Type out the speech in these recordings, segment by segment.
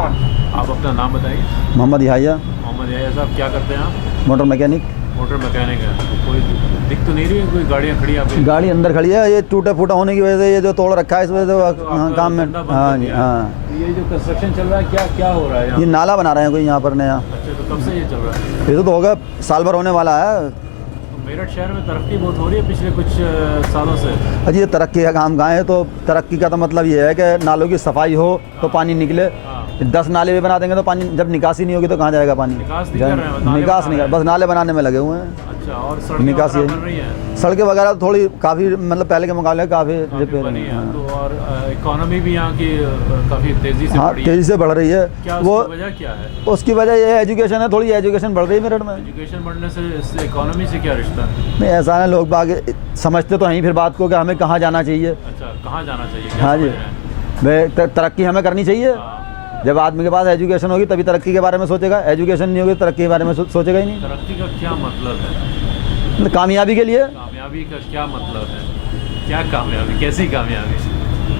आप अपना नाम बताइए। मोहम्मद याहिया, मोहम्मद याहिया साहब, क्या करते हैं आप? Motor mechanic. मोटर मैकेनिक है। कोई दिख तो नहीं रही है, कोई गाड़ियाँ खड़ी है आप? गाड़ी अंदर खड़ी है, ये टूटा फूटा होने की वजह से ये जो तोड़ रखा है इस वजह से आपका काम में। धंधा बंद हाँ कर जी, दिया है। हाँ। ये जो कंस्ट्रक्शन चल रहा है, क्या क्या हो रहा है यहाँ? ये नाला बना रहे हैं कोई यहाँ पर नया। अच्छा, तो कब से ये चल रहा है? ये तो होगा साल भर होने वाला है। तो मेरठ शहर में तरक्की बहुत हो रही है पिछले कुछ सालों से। अजी ये तरक्की का काम कहाँ है, तो तरक्की का तो मतलब ये है कि नालों की सफाई हो तो पानी निकले। हाँ। 10 नाले भी बना देंगे तो पानी, जब निकासी नहीं होगी तो कहाँ जाएगा पानी? निकास नहीं कर रहे हैं, नाले निकास बना नहीं रहे कर, बस नाले बनाने में लगे हुए हैं। अच्छा, और सड़कें निकास वगैरह ये- बन रही हैं? सड़कें वगैरह थोड़ी काफ़ी मतलब पहले के मुकाबले काफ़ी काफी रिपेयर बनी है। हैं। तो और इकोनॉमी भी यहाँ की काफ़ी तेज़ी से हाँ, बढ़ी है। तेज़ी से बढ़ रही है। क्या वो उसकी वजह क्या है? उसकी वजह ये है एजुकेशन है, थोड़ी एजुकेशन बढ़ रही है मेरठ में। एजुकेशन बढ़ने से इससे इकोनॉमी से क्या रिश्ता है? नहीं ऐसा है, लोग बाग समझते तो हैं फिर बात को कि हमें कहाँ जाना चाहिए। अच्छा, कहाँ जाना चाहिए? क्या हाँ जी, समझ रहे हैं? तरक्की हमें करनी चाहिए। हाँ। जब आदमी के पास एजुकेशन होगी तभी तरक्की के बारे में सोचेगा, एजुकेशन नहीं होगी तो तरक्की के बारे में सोचेगा ही नहीं। तरक्की का क्या मतलब है? मतलब कामयाबी के लिए, कामयाबी का क्या मतलब है? क्या कामयाबी, कैसी कामयाबी?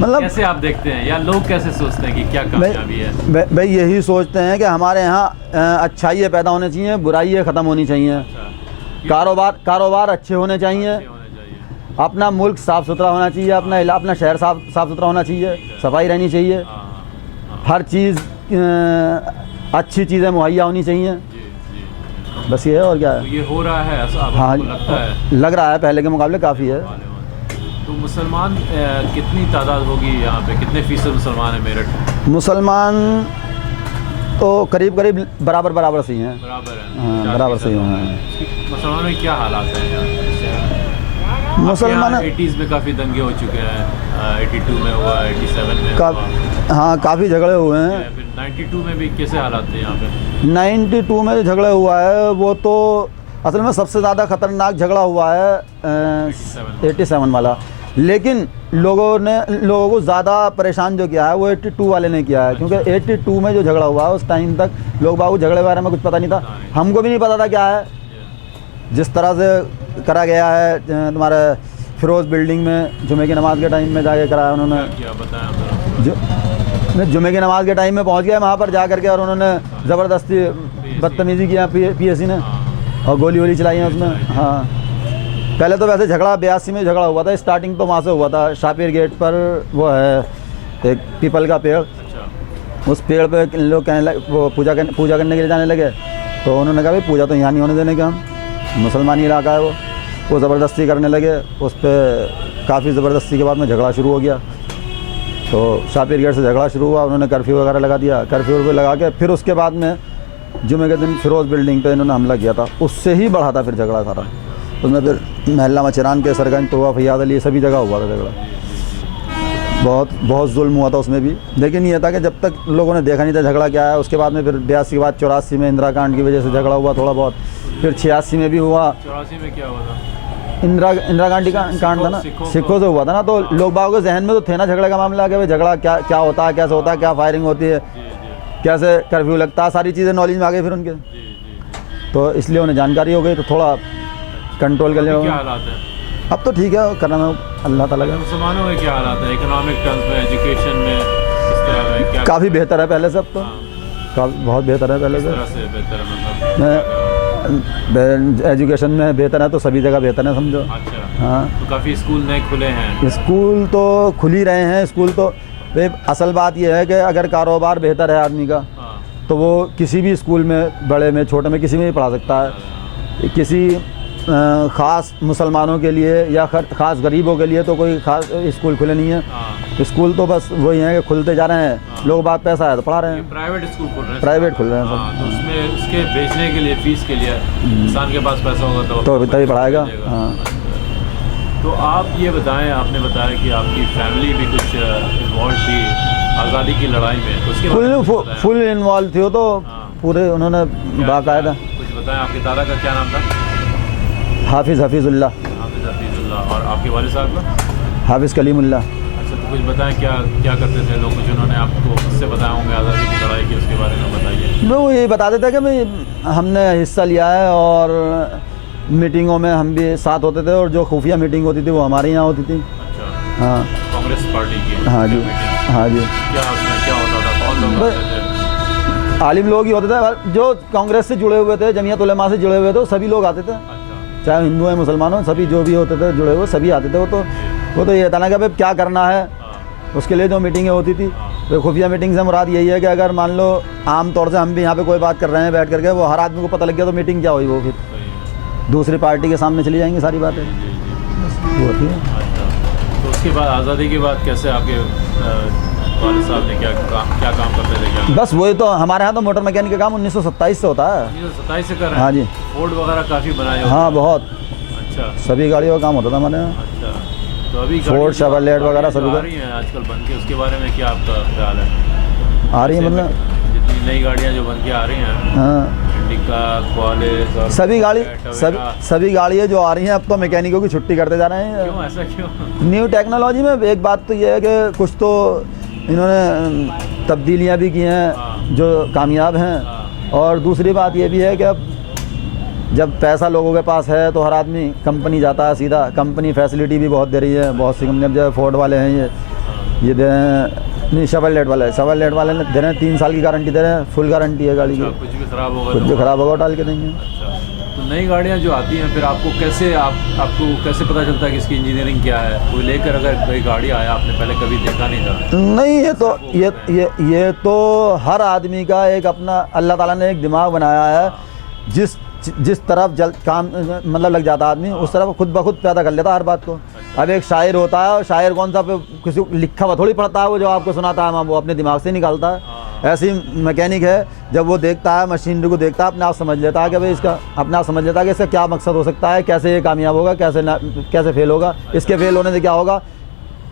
मतलब कैसे आप देखते हैं, या लोग कैसे सोचते हैं कि क्या कामयाबी है? भाई यही सोचते हैं कि हमारे यहाँ अच्छाई पैदा होनी चाहिए, बुराई ख़त्म होनी चाहिए, अच्छा, कारोबार अच्छे होने चाहिए, ये होना चाहिए। अपना मुल्क साफ़ सुथरा होना चाहिए, अपना शहर साफ़ सुथरा होना चाहिए, सफाई रहनी चाहिए, हाँ, हाँ, हर चीज़ अच्छी चीज़ें मुहैया होनी चाहिए। जी, जी। बस ये है और क्या तो है। ये हो रहा है ऐसा हाँ आपको लगता है? लग रहा है पहले के मुकाबले काफ़ी है। तो मुसलमान कितनी तादाद होगी यहाँ पे? कितने फीसद मुसलमान है मेरठ? मुसलमान तो करीब करीब बराबर से ही हैं। बराबर है। हाँ, 50 बराबर से ही फीसद हैं। मुसलमानों में क्या हालात हैं यहाँ शहर में? मुसलमान 80s में काफ़ी दंगे हो चुके हैं, 82 में हुआ, 87 में का, हुआ, हाँ काफ़ी झगड़े हुए हैं। फिर 92 में भी कैसे हालात थे यहाँ पे? 92 में जो झगड़ा हुआ है वो तो असल में सबसे ज़्यादा ख़तरनाक झगड़ा हुआ है 87 वाला। लेकिन लोगों को ज़्यादा परेशान जो किया है वो 82 वाले ने किया है, क्योंकि 82 में जो झगड़ा हुआ है उस टाइम तक लोग बाबू झगड़े के बारे में कुछ पता नहीं था, हमको भी नहीं पता था क्या है। जिस तरह से करा गया है तुम्हारे फिरोज़ बिल्डिंग में जुमे की नमाज़ के टाइम में जाके कराया उन्होंने। क्या बताया? जुमे की नमाज़ के टाइम में पहुंच गया वहाँ पर जा करके और उन्होंने ज़बरदस्ती बदतमीज़ी किया पीएससी ने, और गोली वोली चलाई है उसमें। हाँ, पहले तो वैसे झगड़ा 82 में झगड़ा हुआ था, स्टार्टिंग तो वहाँ से हुआ था। शापिर गेट पर वो है एक पीपल का पेड़, अच्छा, उस पेड़ पे लोग कहने लगे, वो पूजा करने के लिए जाने लगे, तो उन्होंने कहा भाई पूजा तो यहाँ नहीं होने देने का, हम मुसलमानी इलाका है वो ज़बरदस्ती करने लगे। उस पर काफ़ी ज़बरदस्ती के बाद में झगड़ा शुरू हो गया, तो शापिर गेट से झगड़ा शुरू हुआ। उन्होंने कर्फ्यू वगैरह लगा दिया, कर्फ्यू पे लगा के फिर उसके बाद में जुमे के दिन फिरोज़ बिल्डिंग पे इन्होंने हमला किया था। उससे ही बढ़ा था फिर झगड़ा सारा। उसमें फिर महल्ला मचरान के सरगंज तो फैयाद अली सभी जगह हुआ था झगड़ा। बहुत जुल्म हुआ था उसमें भी। लेकिन ये था कि जब तक लोगों ने देखा नहीं था झगड़ा क्या है, उसके बाद में फिर 82 के बाद 84 में इंदिरा कांड की वजह से झगड़ा हुआ थोड़ा बहुत, फिर 86 में भी हुआ। 84 में क्या हुआ था? इंदिरा गांधी का कांड था ना, सिखों से हुआ था ना, तो लोग बागों के जहन में तो थे ना झगड़े का मामला, कि भाई झगड़ा क्या होता है, कैसे होता है, क्या फायरिंग होती है, कैसे कर्फ्यू लगता है, सारी चीज़ें नॉलेज में आ गई फिर उनके। तो इसलिए उन्हें जानकारी हो गई, तो थोड़ा कंट्रोल कर लिया। क्या हालात है अब तो ठीक है, करना है अल्लाह ताला का। मुसलमानों में क्या हालात है इकोनॉमिक टर्म्स में, एजुकेशन में, इस तरह में क्या? काफ़ी बेहतर है पहले से, अब तो हाँ, बहुत बेहतर है पहले इस से। तरह से बेहतर है मतलब? एजुकेशन में बेहतर है तो सभी जगह बेहतर है समझो। अच्छा, हाँ, तो काफ़ी स्कूल नए खुले हैं। स्कूल तो खुल ही रहे हैं। स्कूल तो असल बात यह है कि अगर कारोबार बेहतर है आदमी का, हाँ, तो वो किसी भी स्कूल में, बड़े में छोटे में, किसी में भी पढ़ा सकता है। किसी ख़ास मुसलमानों के लिए या ख़ास गरीबों के लिए तो कोई ख़ास स्कूल खुले नहीं है। हाँ, स्कूल तो बस वही है कि खुलते जा रहे हैं, लोग बात पैसा है तो पढ़ा रहे ये हैं। प्राइवेट स्कूल खुल रहे हैं। प्राइवेट खुल रहे हैं हाँ, सब। तो उसमें उसके बेचने के लिए, फीस के लिए इंसान के पास पैसा होगा तो तभी पढ़ाएगा। देगा। हाँ, तो आप ये बताएं, आपने बताया कि आपकी फैमिली भी कुछ इन्वॉल्व थी आज़ादी की लड़ाई में, तो उसके बारे में कुछ बताएं। फुल इन्वॉल्व थी वो तो। हाँ। पूरे उन्होंने बाकायदा। कुछ बताएं, आपके दादा का क्या नाम था? हाफिज़ुल्लाह। हाफिज़ुल्लाह। और आपके वालिद साहब का? हाफिज़ कलीमुल्लाह। अच्छा, तो कुछ बताएं क्या करते थे लोग? कुछ उन्होंने आपको किससे बताया होंगे आज़ादी की लड़ाई की, उसके बारे में बताइए। वो ये बता देते कि भाई हमने हिस्सा लिया है, और मीटिंगों में हम भी साथ होते थे, और जो खुफिया मीटिंग होती थी वो हमारे यहाँ होती थी। अच्छा, हाँ, कांग्रेस पार्टी की? हाँ जी, मीटिंग? हाँ जी। क्या उसमें क्या होता था, कौन लोग आते थे? आलिम लोग ही होते थे, जो कांग्रेस से जुड़े हुए थे, जमीयत उलेमा से जुड़े हुए थे, सभी लोग आते थे, अच्छा चाहे हिंदू हैं मुसलमान हो, सभी जो भी होते थे जुड़े हुए सभी आते थे। वो तो ये था ना कि भाई क्या करना है, हाँ उसके लिए जो मीटिंगें होती थी, हाँ वो खुफिया मीटिंग से मुराद यही है कि अगर मान लो आम तौर से हम भी यहाँ पे कोई बात कर रहे हैं बैठ करके, वो हर आदमी को पता लग गया तो मीटिंग क्या हुई, वो फिर सही है। दूसरी पार्टी के सामने चली जाएंगी सारी बातें, जी जी। वो होती है। अच्छा, तो उसके बाद आज़ादी के बाद कैसे आपके वालिद साहब ने क्या काम करते थे, क्या बस वही तो हमारे यहाँ तो मोटर मैकेनिक का काम 1927 से होता है। 1927 से कर रहे हैं? हाँ जी, फोर्ड वगैरह काफ़ी बनाए हो? हाँ बहुत, अच्छा सभी गाड़ियों का काम होता था हमारे यहाँ, अच्छा। तो अभी फोर्ड, गाड़ी जो- शेवरलेट वगैरह गाड़ियाँ जो सभी आ का। रही हैं आजकल बन के, उसके बारे में क्या आपका ख्याल है? आ रही है जैसे मतलब, जितनी नई गाड़ियाँ जो बन के आ रही हैं, हाँ इंडिका, क्वालिस और सभी गाड़ी टवेरा, सभी गाड़ियाँ जो आ रही हैं अब तो मैकेनिकों की छुट्टी करते जा रहे हैं। क्यों ऐसा क्यों? न्यू टेक्नोलॉजी में एक बात तो ये है कि कुछ तो इन्होंने तब्दीलियाँ भी की हैं हाँ। जो कामयाब हैं, हाँ। और दूसरी बात ये भी है कि अब जब पैसा लोगों के पास है तो हर आदमी कंपनी जाता है सीधा, कंपनी फैसिलिटी भी बहुत दे रही है, बहुत सी कंपनी, अब जो फोर्ड वाले हैं ये दे रहे हैं, नहीं शेवरलेट वाले ने दे रहे हैं 3 साल की गारंटी दे रहे हैं, फुल गारंटी है गाड़ी अच्छा, की, कुछ भी खराब होगा कुछ तो भी खराब होगा डाल के देंगे। अच्छा। तो नई गाड़ियाँ जो आती हैं फिर आपको कैसे आपको कैसे पता चलता है कि इसकी इंजीनियरिंग क्या है? कोई लेकर अगर कोई गाड़ी आया आपने पहले कभी देखा नहीं था, नहीं, ये तो हर आदमी का एक अपना अल्लाह ताला ने एक दिमाग बनाया है, जिस तरफ काम मतलब लग जाता आदमी उस तरफ खुद ब खुद पैदा कर लेता हर बात को। अब एक शायर होता है, और शायर कौन सा किसी को लिखा हुआ थोड़ी पढ़ता है, वो जो आपको सुनाता है वो अपने दिमाग से निकालता है। ऐसी मैकेनिक है, जब वो देखता है मशीनरी को देखता है, अपने आप समझ लेता है कि भाई इसका, अपने आप समझ लेता है कि इसका क्या मकसद हो सकता है, कैसे ये कामयाब होगा, कैसे फेल होगा, इसके फेल होने से क्या होगा।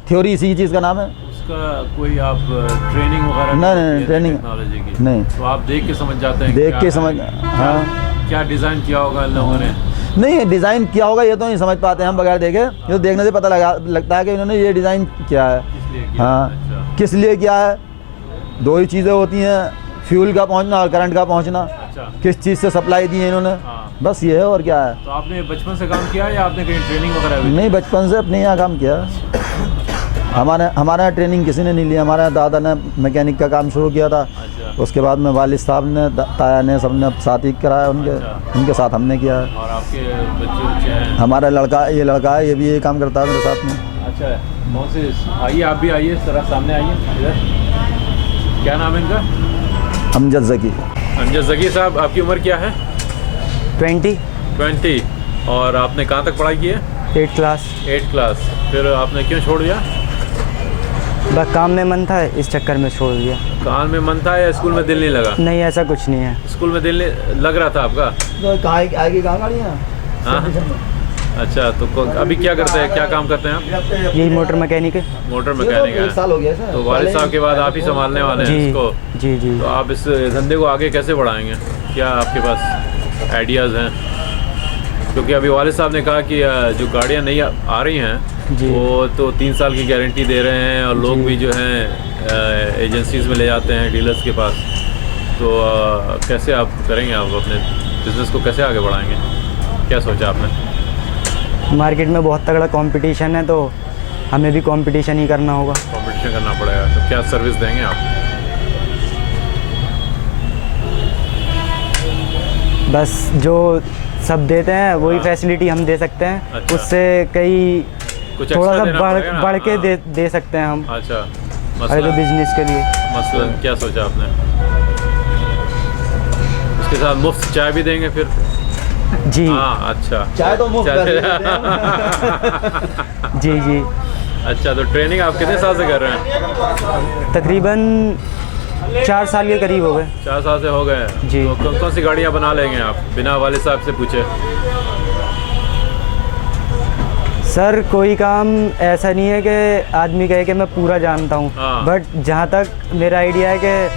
थ्योरी इसी चीज़ का नाम है। उसका कोई आप ट्रेनिंग वगैरह नहीं, ट्रेनिंग टेक्नोलॉजी की नहीं, तो आप देख के समझ जाते हैं? देख क्या के है, समझ, हाँ क्या डिज़ाइन किया होगा इन लोगों ने? नहीं, डिज़ाइन किया होगा ये तो नहीं समझ पाते हम बगैर देखे, ये तो देखने से पता लगता है कि इन्होंने ये डिज़ाइन किया है। किस लिए किया? हाँ, अच्छा किस लिए किया है, दो ही चीज़ें होती हैं, फ्यूल का पहुंचना और करंट का पहुंचना, अच्छा किस चीज़ से सप्लाई दी है इन्होंने, हाँ। बस ये है और क्या है। तो आपने बचपन से काम किया या आपने कहीं ट्रेनिंग वगैरह भी? नहीं, बचपन से अपने यहाँ काम किया, हमारे यहाँ ट्रेनिंग किसी ने नहीं लिया, हमारे दादा ने मैकेनिक का काम शुरू किया था, अच्छा उसके बाद में वालिद साहब ने, ताया ने, सबने साथ ही कराया, उनके साथ हमने किया है। और आपके बच्चे हैं? हमारा ये लड़का है, ये भी ये काम करता है मेरे साथ में। अच्छा कौन से? आइए आप भी आइए, जरा सामने आइए इधर। क्या नाम है इनका? अमजद ज़की। अमजद ज़की साहब, आपकी उम्र क्या है? 20 और आपने कहाँ तक पढ़ाई की है? 8 क्लास। 8 क्लास। फिर आपने क्यों छोड़ दिया? बस काम में मन था, इस चक्कर में छोड़ दिया। काम में मन था या स्कूल में दिल नहीं लगा? नहीं, ऐसा कुछ नहीं है। स्कूल में दिल लग रहा था आपका? तो कहाँ गाड़ियाँ? हाँ अच्छा, तो अभी क्या करते हैं, क्या काम करते हैं आप? यही मोटर मैकेनिक है। मोटर मैकेनिक है। साल हो गया सर। तो वालिद साहब के बाद आप ही संभालने वाले हैं जी इसको? जी जी। तो आप इस धंधे को आगे कैसे बढ़ाएंगे? क्या आपके पास आइडियाज़ हैं? क्योंकि अभी वालिद साहब ने कहा कि जो गाड़ियाँ नई आ रही हैं जी। वो तो 3 साल की गारंटी दे रहे हैं, और लोग भी जो हैं एजेंसीज़ में ले जाते हैं डीलर्स के पास। तो कैसे आप करेंगे, आप अपने बिज़नेस को कैसे आगे बढ़ाएंगे? क्या सोचा आपने? मार्केट में बहुत तगड़ा कंपटीशन है, तो हमें भी कंपटीशन ही करना होगा। कंपटीशन करना पड़ेगा। तो क्या सर्विस देंगे आप? बस जो सब देते हैं वही फैसिलिटी हम दे सकते हैं। अच्छा। उससे कई कुछ थोड़ा extra सा देना पड़ेगा ना? बढ़ के हाँ। दे सकते हैं हम अच्छा, अगर तो बिजनेस के लिए। मसलन क्या सोचा आपने? उसके साथ मुफ्त चाय भी देंगे फिर? जी हाँ अच्छा, चाय तो मुफ्त चाय- वैसे देते हैं। जी जी। अच्छा, तो ट्रेनिंग आप कितने साल से कर रहे हैं? तकरीबन 4 साल के करीब हो गए। 4 साल से हो गए हैं। जी। तो कौन कौन सी गाड़ियाँ बना लेंगे आप बिना वालिद साहब से पूछे? सर कोई काम ऐसा नहीं है कि आदमी कहे कि मैं पूरा जानता हूँ, हाँ। बट जहाँ तक मेरा आइडिया है कि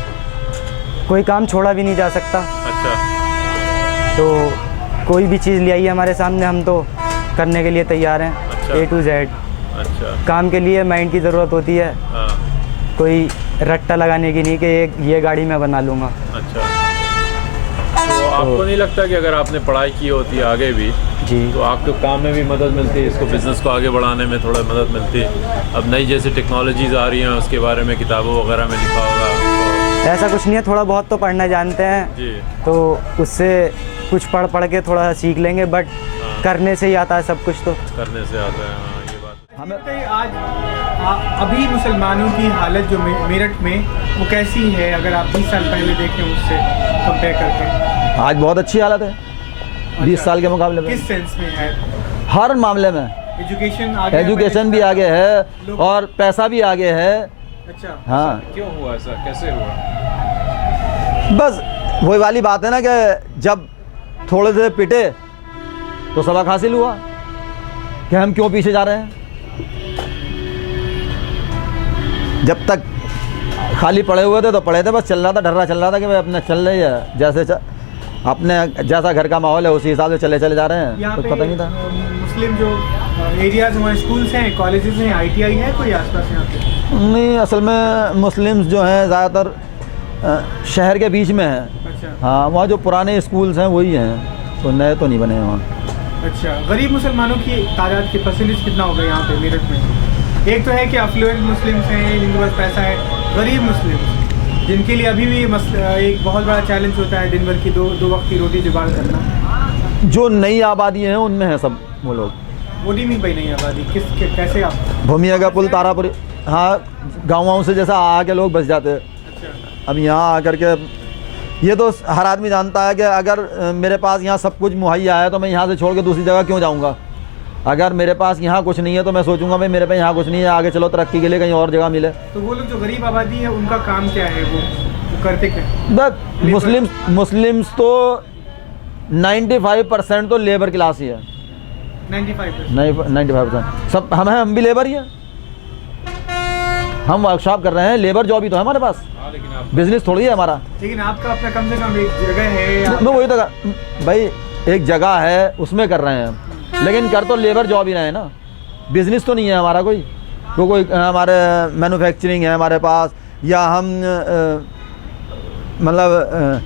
कोई काम छोड़ा भी नहीं जा सकता। अच्छा तो कोई भी चीज़ ले आइए हमारे सामने, हम तो करने के लिए तैयार हैं। अच्छा। A to Z अच्छा काम के लिए माइंड की ज़रूरत होती है, हाँ कोई रट्टा लगाने की नहीं कि ये गाड़ी मैं बना लूँगा। अच्छा। तो आपको नहीं लगता कि अगर आपने पढ़ाई की होती आगे भी जी तो आपको काम में भी मदद मिलती, इसको बिज़नेस को आगे बढ़ाने में थोड़ा मदद मिलती? अब नई जैसे टेक्नोलॉजीज़ आ रही हैं उसके बारे में किताबों वगैरह में लिखा होगा, तो ऐसा कुछ नहीं है, थोड़ा बहुत तो पढ़ना जानते हैं जी। तो उससे कुछ पढ़ पढ़ के थोड़ा सीख लेंगे, बट करने से ही आता है सब कुछ। तो करने से आता है, हाँ ये बात। हमें बताइए, आज अभी मुसलमानों की हालत जो मेरठ में वो कैसी है, अगर आप 20 साल पहले देखें उससे कंपेयर करके? आज बहुत अच्छी हालत है 20 साल के मुकाबले में। किस सेंस में है? हर मामले में एजुकेशन आगे है, एजुकेशन भी आगे है और पैसा भी आगे है। अच्छा, हाँ, क्यों हुआ ऐसा, कैसे हुआ? बस वही वाली बात है ना कि जब थोड़े से पिटे तो सबक हासिल हुआ कि हम क्यों पीछे जा रहे हैं। जब तक खाली पड़े हुए थे तो पड़े थे, बस चल रहा था, ढर्रा चल रहा था कि भाई अपने चल रही है, जैसे अपने जैसा घर का माहौल है उसी हिसाब से चले चले जा रहे हैं, यहाँ कुछ पे पता नहीं था। मुस्लिम जो एरियाज वहाँ स्कूल्स हैं, कॉलेजेस हैं, ITI है कोई आसपास यहाँ पे? नहीं, असल में मुस्लिम्स जो हैं ज़्यादातर शहर के बीच में हैं। अच्छा हाँ, वहाँ जो पुराने स्कूल्स हैं वही हैं, तो नए तो नहीं बने हैं वहाँ। अच्छा, गरीब मुसलमानों की तादाद की परसेंटेज कितना होगा यहाँ पे मेरठ में? एक तो है कि अफ्लुएंट मुस्लिम्स हैं जिनके पास पैसा है, गरीब मुस्लिम्स जिनके लिए अभी भी एक बहुत बड़ा चैलेंज होता है दिन भर की दो वक्त की रोटी जुगाड़ करना। जो नई आबादी हैं उनमें है सब वो लोग। वो नहीं मिल पाई नहीं आबादी, कैसे आप? भूमिया का पुल, तारापुरी, हाँ, गाँव से जैसा आके लोग बस जाते हैं। अच्छा, अब यहाँ आकर के ये तो हर आदमी जानता है कि अगर मेरे पास यहाँ सब कुछ मुहैया है तो मैं यहाँ से छोड़ के दूसरी जगह क्यों जाऊँगा। अगर मेरे पास यहाँ कुछ नहीं है तो मैं सोचूंगा भाई मेरे पे यहाँ कुछ नहीं है, आगे चलो तरक्की के लिए कहीं और जगह मिले। तो वो लोग जो गरीब आबादी है उनका काम क्या है, वो करते क्या? बस मुस्लिम्स तो 95% तो लेबर क्लास ही है। 95%? 95% सब हम भी लेबर ही हैं। हम वर्कशॉप कर रहे हैं, लेबर जॉब ही तो है हमारे पास, लेकिन आप बिजनेस थोड़ी है हमारा। लेकिन आपका अपना कम से कम एक जगह है। मैं वही तो भाई, एक जगह है उसमें कर रहे हैं, लेकिन कर तो लेबर जॉब ही रहे हैं ना, बिजनेस तो नहीं है हमारा कोई। तो कोई हमारे मैन्युफैक्चरिंग है हमारे पास, या हम मतलब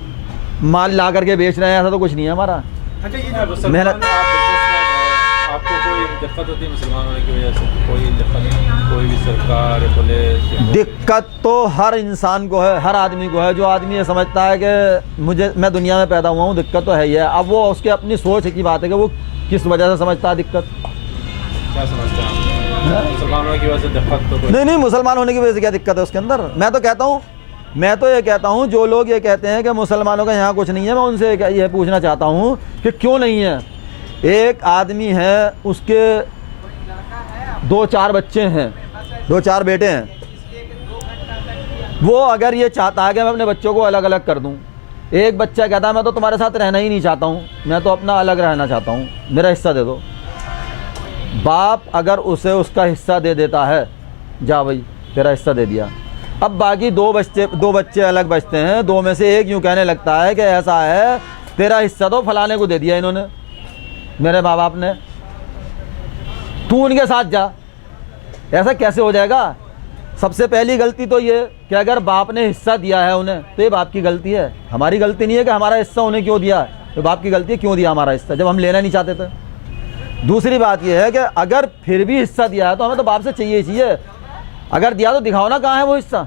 माल ला करके बेच रहे हैं, ऐसा तो कुछ नहीं है हमारा। अच्छा, ये जो मेहनत आपको कोई दिक्कत होती है मुसलमान होने की वजह से? कोई दिक्कत, कोई भी सरकार, पुलिस? दिक्कत तो हर इंसान को है, हर आदमी को है। जो आदमी ये समझता है कि मैं दुनिया में पैदा हुआ हूँ, दिक्कत तो है ही है। अब वो उसके अपनी सोच की बात है कि वो किस वजह से समझता है दिक्कत। क्या समझते हैं आप? मुसलमान होने की वजह से दिक्कत तो कोई नहीं, मुसलमान होने की वजह से क्या दिक्कत है उसके अंदर? मैं तो ये कहता हूँ जो लोग ये कहते हैं कि मुसलमानों का यहाँ कुछ नहीं है, मैं उनसे ये पूछना चाहता हूँ कि क्यों नहीं है। एक आदमी है, उसके 2-4 बच्चे हैं, 2-4 बेटे हैं, वो अगर ये चाहता है कि मैं अपने बच्चों को अलग अलग कर दूं, एक बच्चा कहता है मैं तो तुम्हारे साथ रहना ही नहीं चाहता हूं, मैं तो अपना अलग रहना चाहता हूं, मेरा हिस्सा दे दो। बाप अगर उसे उसका हिस्सा दे देता है, जा भाई तेरा हिस्सा दे दिया। अब बाकी दो बच्चे अलग बचते हैं, दो में से एक यूँ कहने लगता है कि ऐसा है तेरा हिस्सा तो फलाने को दे दिया इन्होंने, मेरे माँ बाप ने, तू उनके साथ जा। ऐसा कैसे हो जाएगा? सबसे पहली गलती तो ये कि अगर बाप ने हिस्सा दिया है उन्हें तो ये बाप की गलती है, हमारी गलती नहीं है कि हमारा हिस्सा उन्हें क्यों दिया, तो बाप की गलती है क्यों दिया हमारा हिस्सा जब हम लेना नहीं चाहते थे। दूसरी बात ये है कि अगर फिर भी हिस्सा दिया है तो हमें तो बाप से चाहिए ही चाहिए, अगर दिया तो दिखाओ ना कहाँ है वो हिस्सा।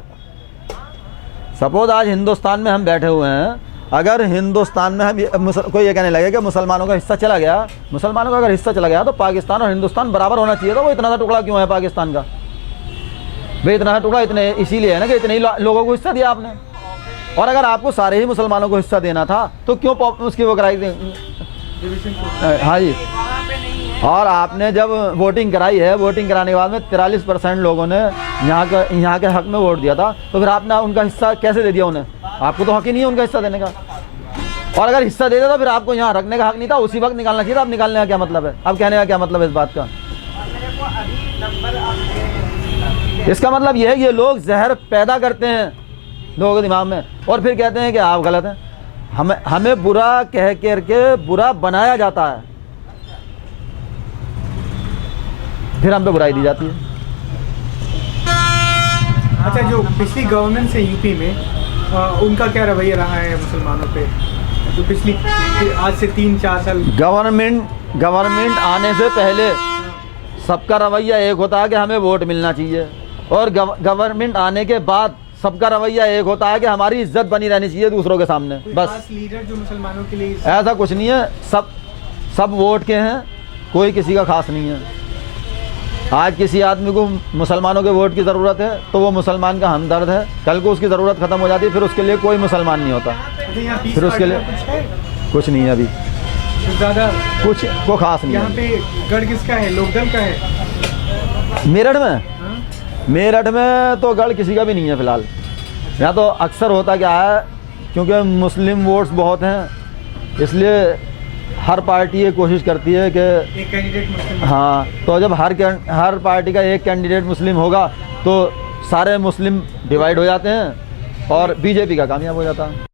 सपोज आज हिंदुस्तान में हम बैठे हुए हैं, अगर हिंदुस्तान में हम कोई ये कहने लगे कि मुसलमानों का हिस्सा चला गया, मुसलमानों का अगर हिस्सा चला गया तो पाकिस्तान और हिंदुस्तान बराबर होना चाहिए था। वो इतना सा टुकड़ा क्यों है पाकिस्तान का? भाई इतना सा टुकड़ा इतने इसीलिए है ना कि इतने ही लोगों को हिस्सा दिया आपने। और अगर आपको सारे ही मुसलमानों को हिस्सा देना था तो क्यों उसकी वो कराई? हाँ जी। और आपने जब वोटिंग कराई है, वोटिंग कराने के बाद में 43% लोगों ने यहाँ के हक में वोट दिया था, तो फिर आपने उनका हिस्सा कैसे दे दिया उन्हें? आपको तो हक ही नहीं है उनका हिस्सा देने का। और अगर हिस्सा दे दिया तो फिर आपको यहाँ रखने का हक नहीं था, उसी वक्त निकालना चाहिए था। अब निकालने का क्या मतलब है? अब कहने का क्या मतलब है इस बात का? इसका मतलब यह है कि ये लोग जहर पैदा करते हैं लोगों के दिमाग में और फिर कहते हैं कि आप गलत हैं। हमें बुरा कह करके बुरा बनाया जाता है, फिर हम पे बुराई दी जाती है। अच्छा, जो पिछली गवर्नमेंट से यूपी में उनका क्या रवैया रहा है मुसलमानों पे? जो पिछली आज से 3-4 साल गवर्नमेंट आने से पहले सबका रवैया एक होता है कि हमें वोट मिलना चाहिए, और गवर्नमेंट आने के बाद सबका रवैया एक होता है कि हमारी इज्जत बनी रहनी चाहिए दूसरों के सामने, कोई बस। खास लीडर जो मुसलमानों के लिए ऐसा कुछ नहीं है, सब वोट के हैं, कोई किसी का खास नहीं है। आज किसी आदमी को मुसलमानों के वोट की ज़रूरत है तो वो मुसलमान का हमदर्द है, कल को उसकी ज़रूरत ख़त्म हो जाती है, फिर उसके लिए कोई मुसलमान नहीं होता। अच्छा, यहाँ पीस फिर उसके पार्टी लिए का कुछ है कुछ नहीं है अभी, कुछ ज़्यादा? कुछ को खास नहीं यहाँ है। पे गढ़ किसका है, लोकदल का है? मेरठ में, हाँ? मेरठ में तो गढ़ किसी का भी नहीं है फिलहाल। यहाँ तो अक्सर होता क्या है, क्योंकि मुस्लिम वोट्स बहुत हैं, इसलिए हर पार्टी ये कोशिश करती है कि एक कैंडिडेट मुस्लिम। हाँ, तो जब हर पार्टी का एक कैंडिडेट मुस्लिम होगा तो सारे मुस्लिम डिवाइड हो जाते हैं और बीजेपी का कामयाब हो जाता है।